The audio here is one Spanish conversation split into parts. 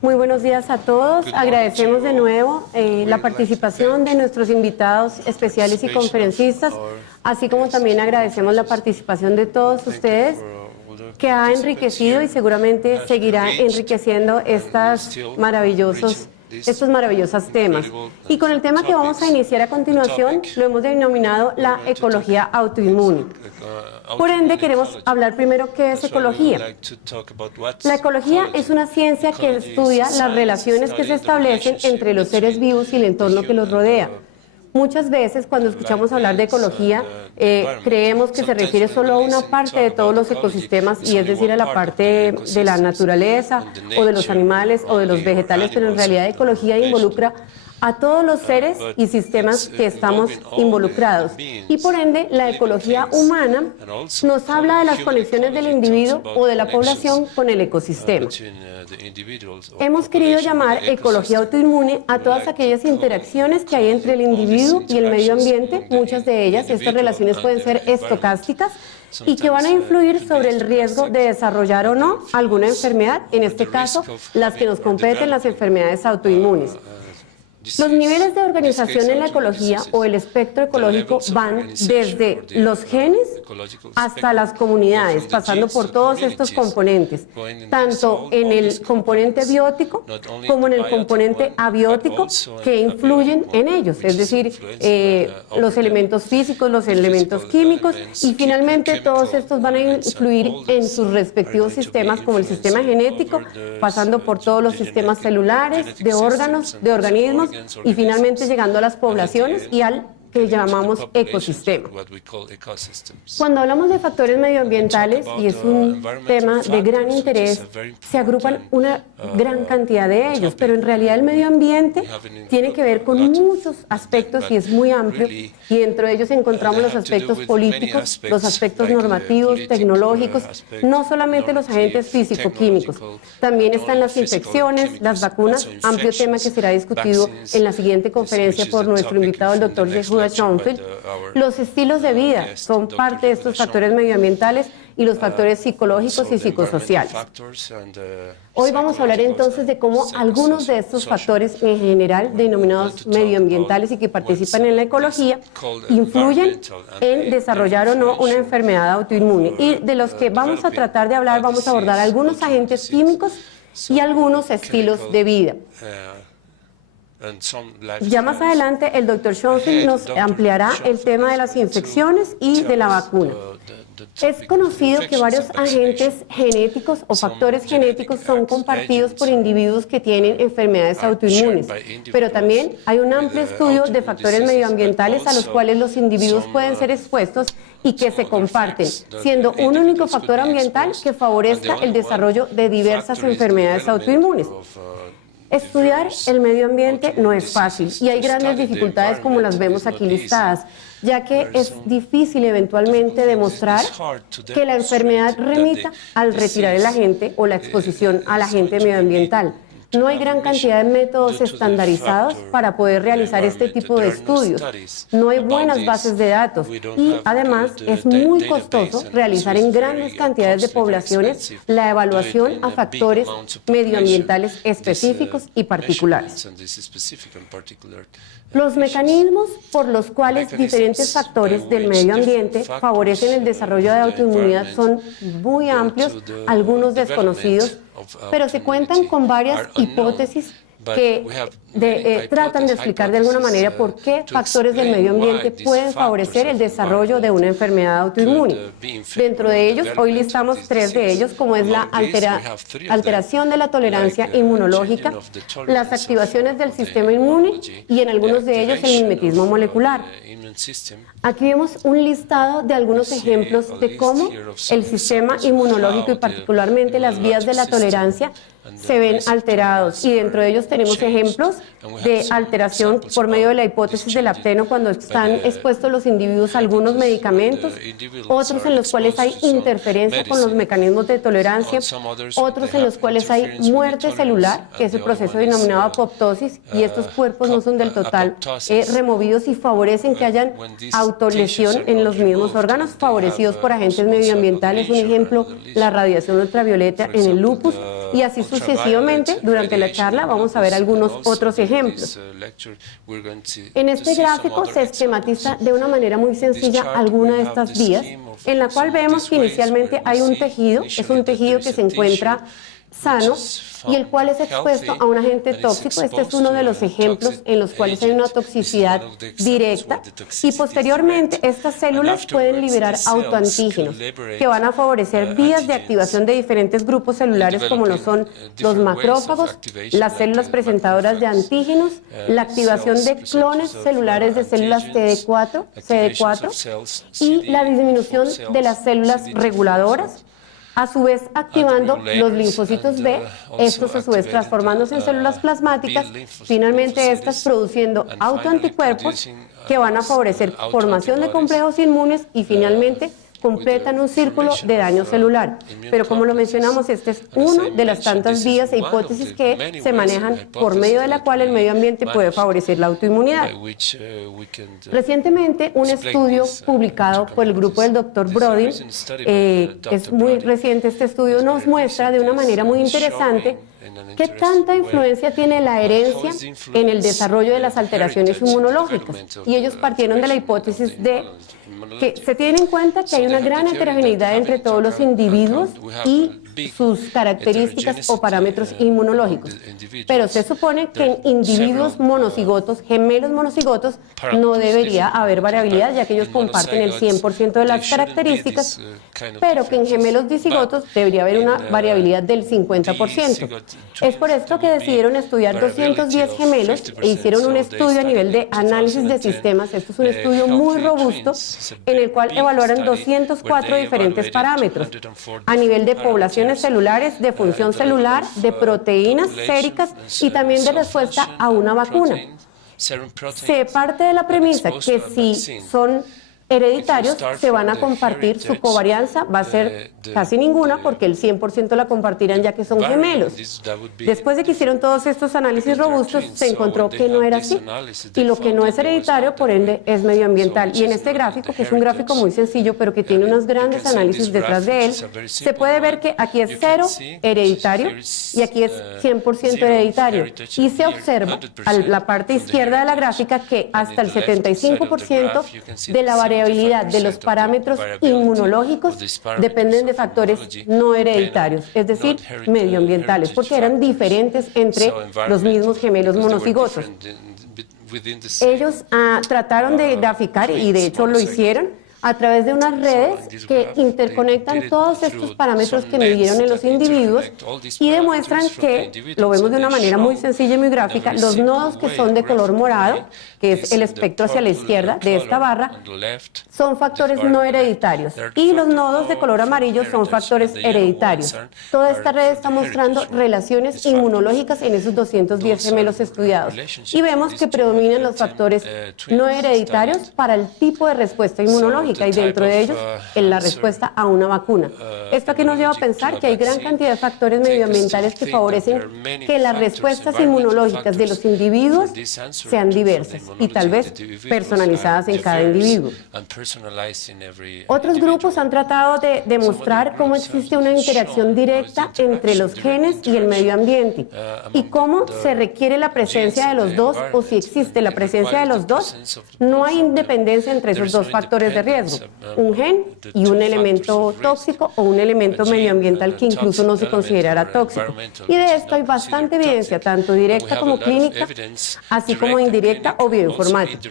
Muy buenos días a todos. Agradecemos de nuevo la participación de nuestros invitados especiales y conferencistas, así como también agradecemos la participación de todos ustedes, que ha enriquecido y seguramente seguirá enriqueciendo estos maravillosos temas. Y con el tema que vamos a iniciar a continuación, lo hemos denominado la ecología autoinmune. Por ende, queremos hablar primero qué es ecología. La ecología es una ciencia que estudia las relaciones que se establecen entre los seres vivos y el entorno que los rodea. Muchas veces cuando escuchamos hablar de ecología, creemos que se refiere solo a una parte de todos los ecosistemas, y es decir, a la parte de la naturaleza o de los animales o de los vegetales, pero en realidad ecología involucra a todos los seres y sistemas que estamos involucrados. Y por ende, la ecología humana nos habla de las conexiones del individuo o de la población con el ecosistema. Hemos querido llamar ecología autoinmune a todas aquellas interacciones que hay entre el individuo y el medio ambiente. Muchas de ellas, estas relaciones pueden ser estocásticas y que van a influir sobre el riesgo de desarrollar o no alguna enfermedad, en este caso, las que nos competen, las enfermedades autoinmunes. Los niveles de organización en la ecología o el espectro ecológico van desde los genes hasta las comunidades, pasando por todos estos componentes, tanto en el componente biótico como en el componente abiótico que influyen en ellos, es decir, los elementos físicos, los elementos químicos, y finalmente todos estos van a influir en sus respectivos sistemas, como el sistema genético, pasando por todos los sistemas celulares, de órganos, de organismos, y finalmente llegando a las poblaciones y al que llamamos ecosistema. Cuando hablamos de factores medioambientales, y es un tema de gran interés, se agrupan una gran cantidad de ellos, pero en realidad el medio ambiente tiene que ver con muchos aspectos y es muy amplio, y dentro de ellos encontramos los aspectos políticos, los aspectos normativos, tecnológicos, no solamente los agentes físico-químicos, también están las infecciones, las vacunas, amplio tema que será discutido en la siguiente conferencia por nuestro invitado, el doctor Yehuda Schoenfeld. Los estilos de vida son parte de estos factores medioambientales y los factores psicológicos y psicosociales. Hoy vamos a hablar entonces de cómo algunos de estos factores en general denominados medioambientales y que participan en la ecología influyen en desarrollar o no una enfermedad autoinmune. Y de los que vamos a tratar de hablar, vamos a abordar algunos agentes químicos y algunos estilos de vida. Ya más adelante el doctor Schoenfeld nos ampliará el tema de las infecciones y de la vacuna. Es conocido que varios agentes genéticos o factores genéticos son compartidos por individuos que tienen enfermedades autoinmunes, pero también hay un amplio estudio de factores medioambientales a los cuales los individuos pueden ser expuestos y que se comparten, siendo un único factor ambiental que favorezca el desarrollo de diversas enfermedades autoinmunes. Estudiar el medio ambiente no es fácil y hay grandes dificultades como las vemos aquí listadas, ya que es difícil eventualmente demostrar que la enfermedad remita al retirar el agente o la exposición al agente medioambiental. No hay gran cantidad de métodos estandarizados para poder realizar este tipo de estudios. No hay buenas bases de datos y además es muy costoso realizar en grandes cantidades de poblaciones la evaluación a factores medioambientales específicos y particulares. Los mecanismos por los cuales diferentes factores del medio ambiente favorecen el desarrollo de autoinmunidad son muy amplios, algunos desconocidos, pero se cuentan con varias hipótesis que tratan de explicar de alguna manera por qué factores del medio ambiente pueden favorecer el desarrollo de una enfermedad autoinmune. Dentro de ellos, hoy listamos 3 de ellos, como es la alteración de la tolerancia inmunológica, las activaciones del sistema inmune y en algunos de ellos el mimetismo molecular. Aquí vemos un listado de algunos ejemplos de cómo el sistema inmunológico y particularmente las vías de la tolerancia se ven alterados, y dentro de ellos tenemos ejemplos de alteración por medio de la hipótesis del apteno cuando están expuestos los individuos a algunos medicamentos, otros en los cuales hay interferencia con los mecanismos de tolerancia, otros en los cuales hay muerte celular, que es el proceso denominado apoptosis, y estos cuerpos no son del total removidos y favorecen que hayan autolesión en los mismos órganos favorecidos por agentes medioambientales. Un ejemplo, la radiación ultravioleta en el lupus, y así sucesivamente. sucesivamente, durante la charla vamos a ver algunos otros ejemplos. En este gráfico se esquematiza de una manera muy sencilla alguna de estas vías, en la cual vemos que inicialmente hay un tejido, es un tejido que se encuentra sano y el cual es expuesto a un agente tóxico. Este es uno de los ejemplos en los cuales hay una toxicidad directa y posteriormente estas células pueden liberar autoantígenos que van a favorecer vías de activación de diferentes grupos celulares como lo son los macrófagos, las células presentadoras de antígenos, la activación de clones celulares de células CD4 y la disminución de las células reguladoras, a su vez activando los linfocitos B, estos a su vez transformándose en células plasmáticas, finalmente estas produciendo autoanticuerpos que van a favorecer formación de complejos inmunes y finalmente completan un círculo de daño celular. Pero como lo mencionamos, este es una de las tantas vías e hipótesis que se manejan por medio de la cual el medio ambiente puede favorecer la autoinmunidad. Recientemente, un estudio publicado por el grupo del Dr. Brodin, es muy reciente este estudio, nos muestra de una manera muy interesante ¿qué tanta influencia tiene la herencia en el desarrollo de las alteraciones inmunológicas? Y ellos partieron de la hipótesis de que se tiene en cuenta que hay una gran heterogeneidad entre todos los individuos y sus características o parámetros inmunológicos. Pero se supone que en individuos monocigotos, gemelos monocigotos, no debería haber variabilidad, ya que ellos comparten el 100% de las características, pero que en gemelos dicigotos debería haber una variabilidad del 50%. Es por esto que decidieron estudiar 210 gemelos e hicieron un estudio a nivel de análisis de sistemas. Esto es un estudio muy robusto en el cual evaluaron 204 diferentes parámetros a nivel de poblaciones celulares, de función celular, de proteínas séricas y también de respuesta a una vacuna. Se parte de la premisa que si son hereditarios, se van a compartir, su covarianza va a ser casi ninguna porque el 100% la compartirán ya que son gemelos. Después de que hicieron todos estos análisis robustos, se encontró que no era así. Y lo que no es hereditario, por ende, es medioambiental. Y en este gráfico, que es un gráfico muy sencillo, pero que tiene unos grandes análisis detrás de él, se puede ver que aquí es 0 hereditario y aquí es 100% hereditario. Y se observa a la parte izquierda de la gráfica que hasta el 75% de la variabilidad de los parámetros inmunológicos dependen de factores no hereditarios, es decir, medioambientales, porque eran diferentes entre los mismos gemelos monocigotos. Ellos trataron de graficar, y de hecho lo hicieron, a través de unas redes que interconectan todos estos parámetros que midieron en los individuos y demuestran que, lo vemos de una manera muy sencilla y muy gráfica, los nodos que son de color morado, que es el espectro hacia la izquierda de esta barra, son factores no hereditarios y los nodos de color amarillo son factores hereditarios. Toda esta red está mostrando relaciones inmunológicas en esos 210 gemelos estudiados y vemos que predominan los factores no hereditarios para el tipo de respuesta inmunológica y dentro de ellos en la respuesta a una vacuna. Esto aquí nos lleva a pensar que hay gran cantidad de factores medioambientales que favorecen que las respuestas inmunológicas de los individuos sean diversas y tal vez personalizadas en cada individuo. Otros grupos han tratado de demostrar cómo existe una interacción directa entre los genes y el medio ambiente y cómo se requiere la presencia de los dos, o si existe la presencia de los dos, no hay independencia entre esos dos factores de riesgo, un gen y un elemento tóxico o un elemento medioambiental que incluso no se considerara tóxico. Y de esto hay bastante evidencia, tanto directa como clínica, así como indirecta o bioinformática.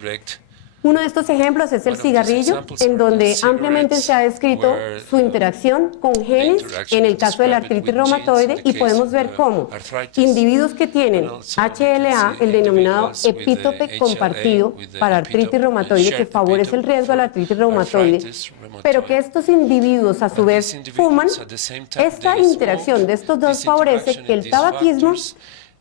Uno de estos ejemplos es el cigarrillo, en donde ampliamente se ha descrito su interacción con genes en el caso de la artritis reumatoide y podemos ver cómo individuos que tienen HLA, el denominado epítope compartido para artritis reumatoide, que favorece el riesgo de la artritis reumatoide, pero que estos individuos a su vez fuman, esta interacción de estos dos favorece que el tabaquismo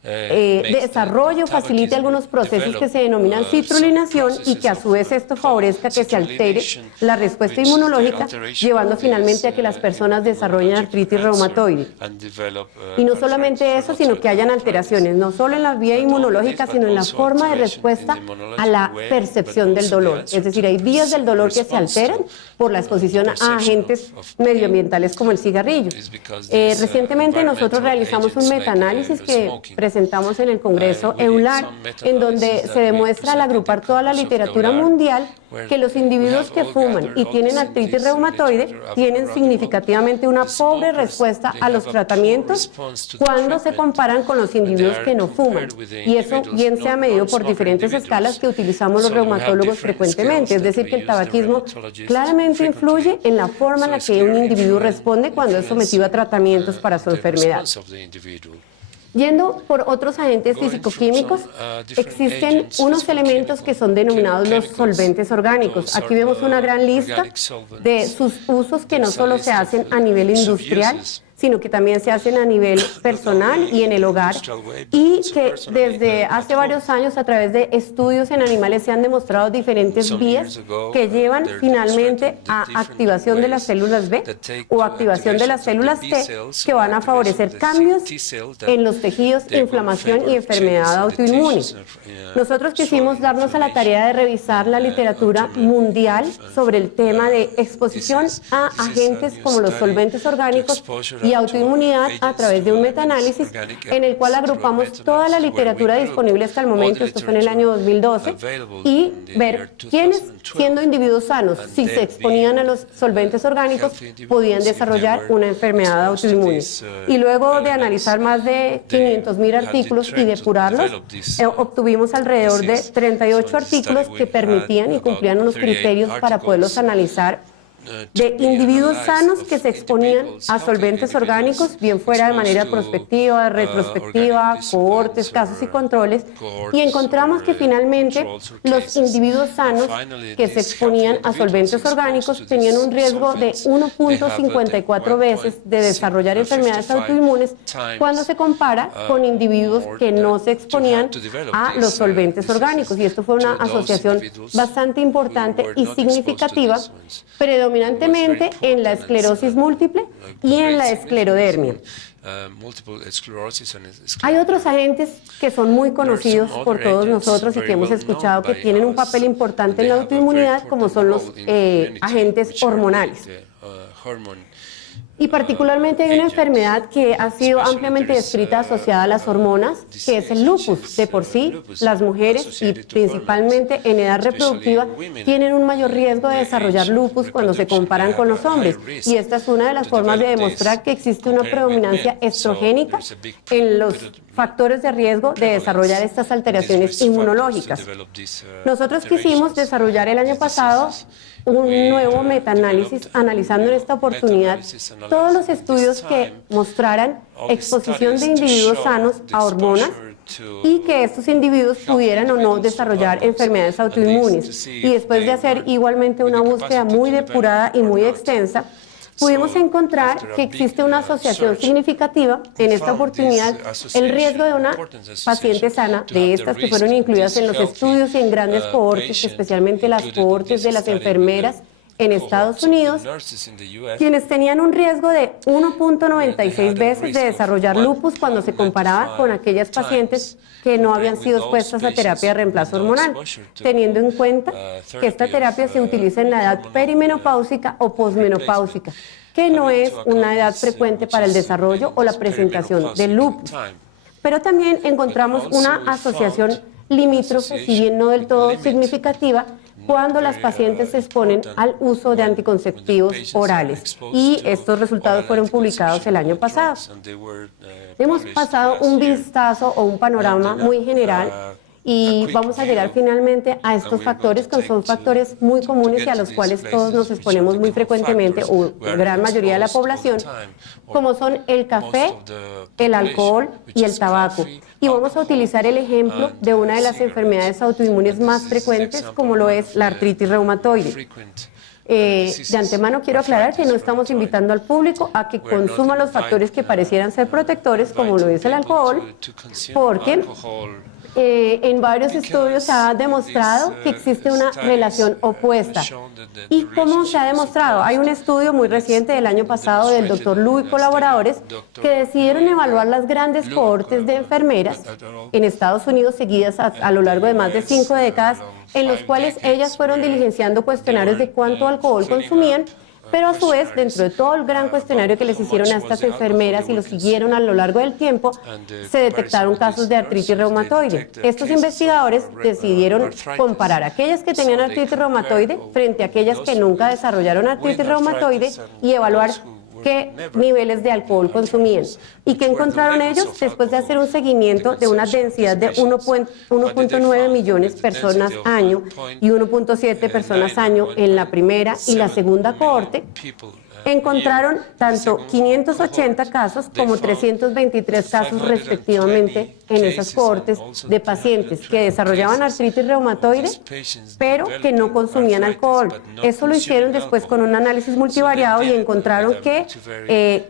desarrolle o facilite algunos procesos que se denominan citrulinación y que a su vez esto favorezca que se altere la respuesta inmunológica, llevando finalmente a que las personas desarrollen artritis reumatoide. Y no solamente eso, sino que hayan alteraciones, no solo en la vía inmunológica, sino en la forma de respuesta a la percepción del dolor. Es decir, hay vías del dolor que se alteran por la exposición a agentes medioambientales como el cigarrillo. Recientemente nosotros realizamos un metaanálisis que presentamos en el Congreso EULAR, en donde se demuestra al agrupar toda la literatura mundial que los individuos que fuman y tienen artritis reumatoide tienen significativamente una pobre respuesta a los tratamientos cuando se comparan con los individuos que no fuman. Y eso bien sea medido por diferentes escalas que utilizamos los reumatólogos frecuentemente. Es decir, que el tabaquismo claramente influye en la forma en la que un individuo responde cuando es sometido a tratamientos para su enfermedad. Yendo por otros agentes físico-químicos, existen unos elementos que son denominados los solventes orgánicos. Aquí vemos una gran lista de sus usos que no solo se hacen a nivel industrial, sino que también se hacen a nivel personal y en el hogar, y que desde hace varios años a través de estudios en animales se han demostrado diferentes vías que llevan finalmente a activación de las células B o activación de las células T, que van a favorecer cambios en los tejidos, inflamación y enfermedad autoinmune. Nosotros quisimos darnos a la tarea de revisar la literatura mundial sobre el tema de exposición a agentes como los solventes orgánicos y autoinmunidad a través de un metaanálisis en el cual agrupamos toda la literatura disponible hasta el momento, esto fue en el año 2012, y ver quiénes, siendo individuos sanos, si se exponían a los solventes orgánicos, podían desarrollar una enfermedad autoinmune. Y luego de analizar más de 500.000 artículos y depurarlos, obtuvimos alrededor de 38 artículos que permitían y cumplían unos criterios para poderlos analizar de individuos sanos que se exponían a solventes orgánicos, bien fuera de manera prospectiva, retrospectiva, cohortes, casos y controles, y encontramos que finalmente los individuos sanos que se exponían a solventes orgánicos tenían un riesgo de 1.54 veces de desarrollar enfermedades autoinmunes cuando se compara con individuos que no se exponían a los solventes orgánicos. Y esto fue una asociación bastante importante y significativa, predominantemente en la esclerosis múltiple y en la esclerodermia. Hay otros agentes que son muy conocidos por todos nosotros y que hemos escuchado que tienen un papel importante en la autoinmunidad, como son los agentes hormonales. Y particularmente hay una enfermedad que ha sido ampliamente descrita asociada a las hormonas, que es el lupus. De por sí, las mujeres, y principalmente en edad reproductiva, tienen un mayor riesgo de desarrollar lupus cuando se comparan con los hombres. Y esta es una de las formas de demostrar que existe una predominancia estrogénica en los factores de riesgo de desarrollar estas alteraciones inmunológicas. Nosotros quisimos desarrollar el año pasado un nuevo metaanálisis analizando en esta oportunidad todos los estudios que mostraran exposición de individuos sanos a hormonas y que estos individuos pudieran o no desarrollar enfermedades autoinmunes. Y después de hacer igualmente una búsqueda muy depurada y muy extensa, pudimos encontrar que existe una asociación significativa, en esta oportunidad, el riesgo de una paciente sana, de estas que fueron incluidas en los estudios y en grandes cohortes, especialmente las cohortes de las enfermeras en Estados Unidos, quienes tenían un riesgo de 1.96 veces de desarrollar lupus cuando se comparaba con aquellas pacientes que no habían sido expuestas a terapia de reemplazo hormonal, teniendo en cuenta que esta terapia se utiliza en la edad perimenopáusica o posmenopáusica, que no es una edad frecuente para el desarrollo o la presentación del lupus. Pero también encontramos una asociación limítrofe, si bien no del todo significativa, cuando las pacientes se exponen al uso de anticonceptivos orales. Y estos resultados fueron publicados el año pasado. Hemos pasado un vistazo o un panorama muy general y vamos a llegar finalmente a estos factores, que son factores muy comunes y a los cuales todos nos exponemos muy frecuentemente, o la gran mayoría de la población, como son el café, el alcohol y el tabaco. Y vamos a utilizar el ejemplo de una de las enfermedades autoinmunes más frecuentes, como lo es la artritis reumatoide. De antemano quiero aclarar que no estamos invitando al público a que consuma los factores que parecieran ser protectores, como lo es el alcohol, porque en varios estudios se ha demostrado que existe una relación opuesta. ¿Y cómo se ha demostrado? Hay un estudio muy reciente del año pasado del Dr. Lu y colaboradores que decidieron evaluar las grandes cohortes de enfermeras en Estados Unidos seguidas a lo largo de más de 5 décadas, en los cuales ellas fueron diligenciando cuestionarios de cuánto alcohol consumían, pero a su vez, dentro de todo el gran cuestionario que les hicieron a estas enfermeras y lo siguieron a lo largo del tiempo, se detectaron casos de artritis reumatoide. Estos investigadores decidieron comparar aquellas que tenían artritis reumatoide frente a aquellas que nunca desarrollaron artritis reumatoide y evaluar qué niveles de alcohol consumían. ¿Y qué encontraron ellos? Después de hacer un seguimiento de una densidad de 1.9 millones de personas año y 1.7 personas año en la primera y la segunda cohorte, encontraron tanto 580 casos como 323 casos respectivamente en esas cohortes de pacientes que desarrollaban artritis reumatoide, pero que no consumían alcohol. Eso lo hicieron después con un análisis multivariado y encontraron que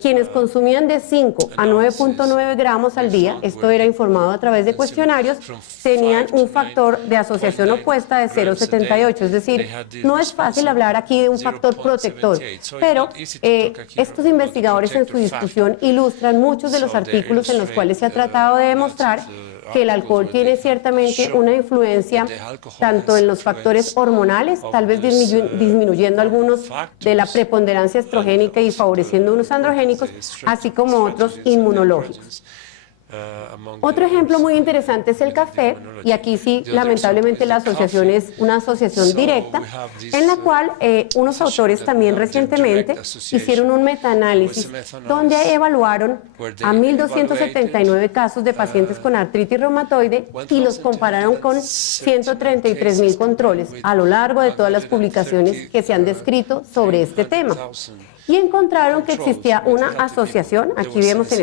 quienes consumían de 5 a 9.9 gramos al día, esto era informado a través de cuestionarios, tenían un factor de asociación opuesta de 0.78, es decir, no es fácil hablar aquí de un factor protector, pero estos investigadores en su discusión ilustran muchos de los artículos en los cuales se ha tratado de demostrar que el alcohol tiene ciertamente una influencia tanto en los factores hormonales, tal vez disminuyendo algunos de la preponderancia estrogénica y favoreciendo unos androgénicos, así como otros inmunológicos. Otro ejemplo muy interesante es el café, y aquí sí, lamentablemente la asociación es una asociación directa, en la cual unos autores también recientemente hicieron un metaanálisis donde evaluaron a 1.279 casos de pacientes con artritis reumatoide y los compararon con 133.000 controles a lo largo de todas las publicaciones que se han descrito sobre este tema. Y encontraron que existía una asociación, aquí vemos en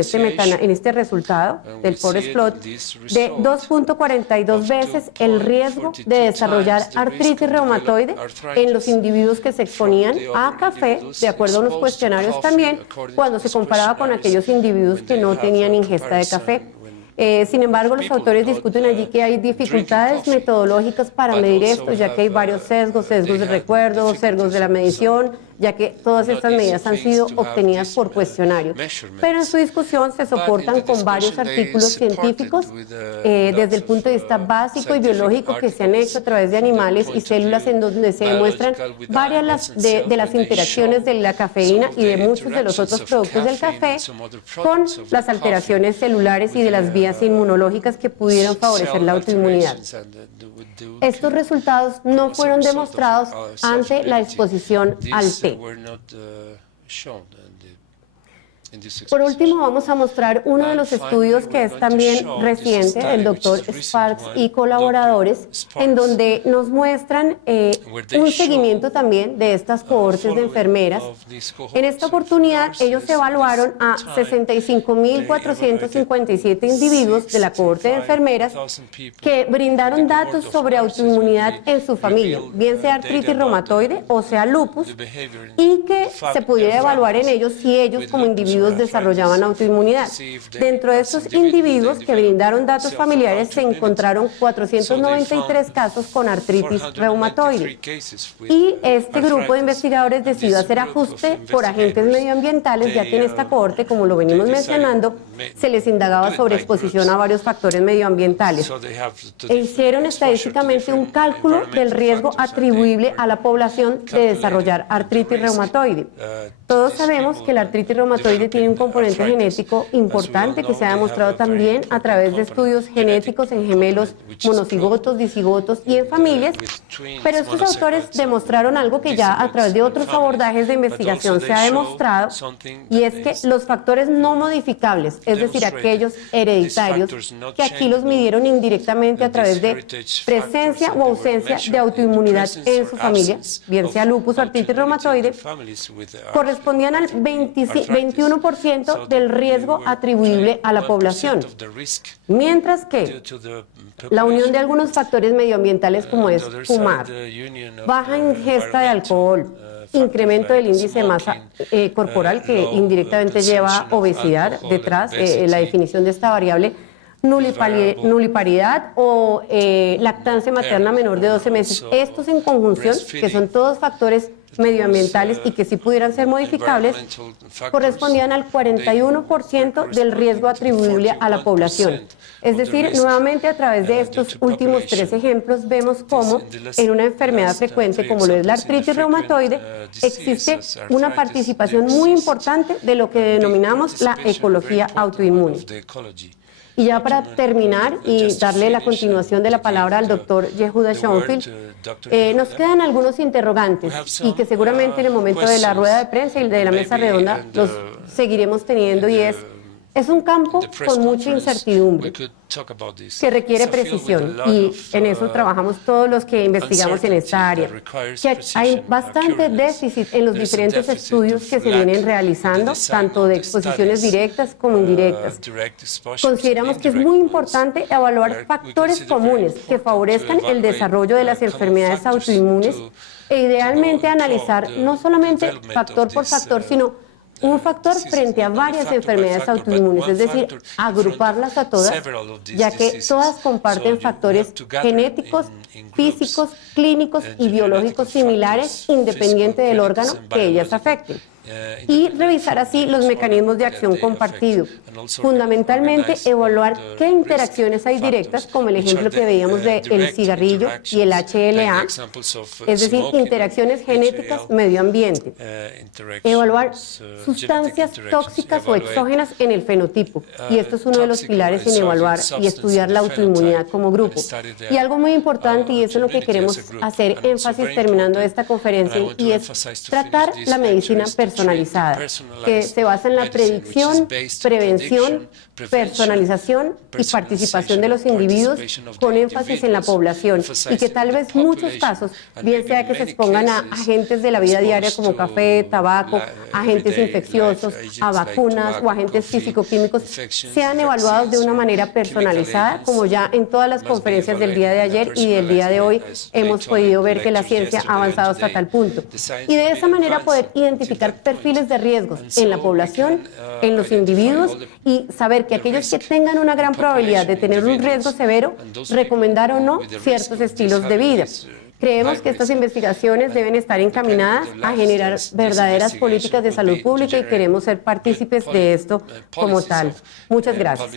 este resultado del Forest Plot, de 2.42 veces el riesgo de desarrollar artritis reumatoide en los individuos que se exponían a café, de acuerdo a unos cuestionarios también, cuando se comparaba con aquellos individuos que no tenían ingesta de café. Sin embargo, los autores discuten allí que hay dificultades metodológicas para medir esto, ya que hay varios sesgos de recuerdo, sesgos de la medición, ya que todas estas medidas han sido obtenidas por cuestionarios. Pero en su discusión se soportan con varios artículos científicos desde el punto de vista básico y biológico que se han hecho a través de animales y células en donde se demuestran varias de las interacciones de la cafeína y de muchos de los otros productos del café con las alteraciones celulares y de las vías inmunológicas que pudieron favorecer la autoinmunidad. Estos resultados no fueron demostrados ante la exposición al té. Por último, vamos a mostrar uno de los estudios que es también reciente, del doctor Sparks y colaboradores, en donde nos muestran un seguimiento también de estas cohortes de enfermeras. En esta oportunidad, ellos evaluaron a 65.457 individuos de la cohorte de enfermeras que brindaron datos sobre autoinmunidad en su familia, bien sea artritis reumatoide o sea lupus, y que se pudiera evaluar en ellos si ellos como individuos desarrollaban autoinmunidad. Dentro de estos individuos que brindaron datos familiares se encontraron 493 casos con artritis reumatoide. Y este grupo de investigadores decidió hacer ajuste por agentes medioambientales, ya que en esta cohorte, como lo venimos mencionando, se les indagaba sobre exposición a varios factores medioambientales. E hicieron estadísticamente un cálculo del riesgo atribuible a la población de desarrollar artritis reumatoide. Todos sabemos que la artritis reumatoide tiene un componente genético importante que se ha demostrado también a través de estudios genéticos en gemelos monocigotos, dicigotos y en familias, pero estos autores demostraron algo que ya a través de otros abordajes de investigación se ha demostrado, y es que los factores no modificables, es decir, aquellos hereditarios, que aquí los midieron indirectamente a través de presencia o ausencia de autoinmunidad en su familia, bien sea lupus o artritis reumatoide, correspondían al 21% del riesgo atribuible a la población, mientras que la unión de algunos factores medioambientales como es fumar, baja ingesta de alcohol, incremento del índice de masa corporal, que indirectamente lleva a obesidad detrás, la definición de esta variable, nuliparidad o lactancia materna menor de 12 meses. Estos en conjunción, que son todos factores medioambientales y que sí pudieran ser modificables, correspondían al 41% del riesgo atribuible a la población. Es decir, nuevamente a través de estos últimos 3 ejemplos vemos cómo en una enfermedad frecuente como lo es la artritis reumatoide existe una participación muy importante de lo que denominamos la ecología autoinmune. Y ya para terminar y darle la continuación de la palabra al doctor Yehuda Schoenfeld, nos quedan algunos interrogantes y que seguramente en el momento de la rueda de prensa y de la mesa redonda los seguiremos teniendo, y es un campo con mucha incertidumbre que requiere precisión, y en eso trabajamos todos los que investigamos en esta área. Que hay bastante déficit en los diferentes estudios que se vienen realizando, tanto de exposiciones directas como indirectas. Consideramos que es muy importante evaluar factores comunes que favorezcan el desarrollo de las enfermedades autoinmunes e idealmente analizar no solamente factor por factor, sino un factor frente a varias enfermedades autoinmunes, es decir, agruparlas a todas, ya que todas comparten factores genéticos, físicos, clínicos y biológicos similares, independiente del órgano que ellas afecten. Y revisar así los mecanismos de acción compartido. Fundamentalmente, evaluar qué interacciones hay directas, como el ejemplo que veíamos del cigarrillo y el HLA, es decir, interacciones genéticas medio ambiente. Evaluar sustancias tóxicas o exógenas en el fenotipo. Y esto es uno de los pilares en evaluar y estudiar la autoinmunidad como grupo. Y algo muy importante, y eso es lo que queremos hacer énfasis terminando esta conferencia, y es tratar la medicina personalizada, que se basa en la predicción, prevención, personalización y participación de los individuos con énfasis en la población, y que tal vez muchos casos, bien sea que se expongan a agentes de la vida diaria como café, tabaco, agentes infecciosos, a vacunas o agentes físico-químicos, sean evaluados de una manera personalizada, como ya en todas las conferencias del día de ayer y del día de hoy hemos podido ver que la ciencia ha avanzado hasta tal punto. Y de esa manera poder identificar perfiles de riesgos en la población, en los individuos, y saber que aquellos que tengan una gran probabilidad de tener un riesgo severo, recomendar o no ciertos estilos de vida. Creemos que estas investigaciones deben estar encaminadas a generar verdaderas políticas de salud pública, y queremos ser partícipes de esto como tal. Muchas gracias.